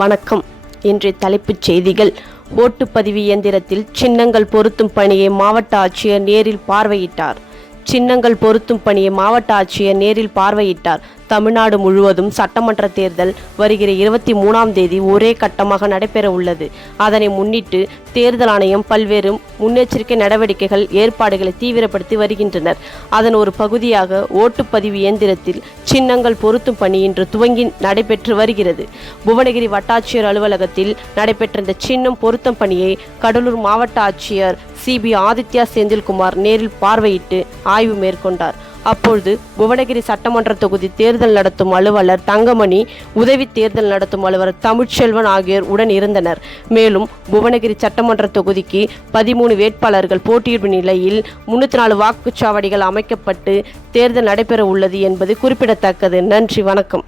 வணக்கம். இன்றைய தலைப்புச் செய்திகள். ஓட்டுப்பதிவு இயந்திரத்தில் சின்னங்கள் பொருத்தும் பணியை மாவட்ட ஆட்சியர் நேரில் பார்வையிட்டார். சின்னங்கள் பொருத்தும் பணியை மாவட்ட ஆட்சியர் நேரில் பார்வையிட்டார். தமிழ்நாடு முழுவதும் சட்டமன்ற தேர்தல் வருகிற 23ஆம் தேதி ஒரே கட்டமாக நடைபெற உள்ளது. அதனை முன்னிட்டு தேர்தல் ஆணையம் பல்வேறு முன்னெச்சரிக்கை நடவடிக்கைகள் ஏற்பாடுகளை தீவிரப்படுத்தி வருகின்றனர். அதன் ஒரு பகுதியாக ஓட்டுப்பதிவு இயந்திரத்தில் சின்னங்கள் பொருத்தும் பணி இன்று துவங்கி நடைபெற்று வருகிறது. புவனகிரி வட்டாட்சியர் அலுவலகத்தில் நடைபெற்ற இந்த சின்னம் பொருத்தம் பணியை கடலூர் மாவட்ட ஆட்சியர் CB ஆதித்யா செந்தில்குமார் நேரில் பார்வையிட்டு ஆய்வு மேற்கொண்டார். அப்பொழுது புவனகிரி சட்டமன்ற தொகுதி தேர்தல் நடத்தும் அலுவலர் தங்கமணி, உதவி தேர்தல் நடத்தும் அலுவலர் தமிழ்ச்செல்வன் ஆகியோர் உடன் இருந்தனர். மேலும் புவனகிரி சட்டமன்ற தொகுதிக்கு 13 வேட்பாளர்கள் போட்டியிடும் நிலையில் 304 வாக்குச்சாவடிகள் அமைக்கப்பட்டு தேர்தல் நடைபெற உள்ளது என்பது குறிப்பிடத்தக்கது. நன்றி, வணக்கம்.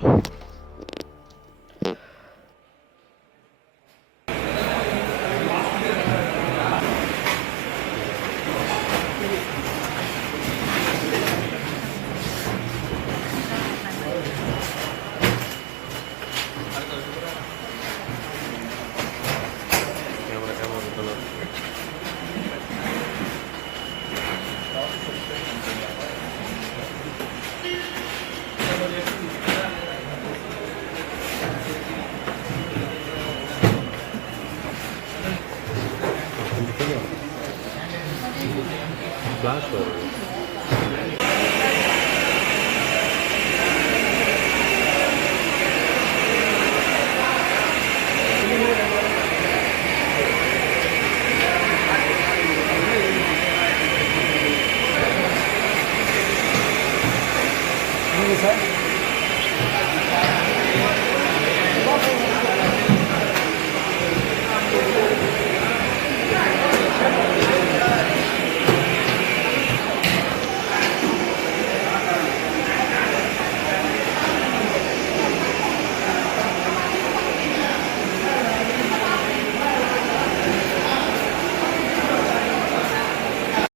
Flash வருது. சார்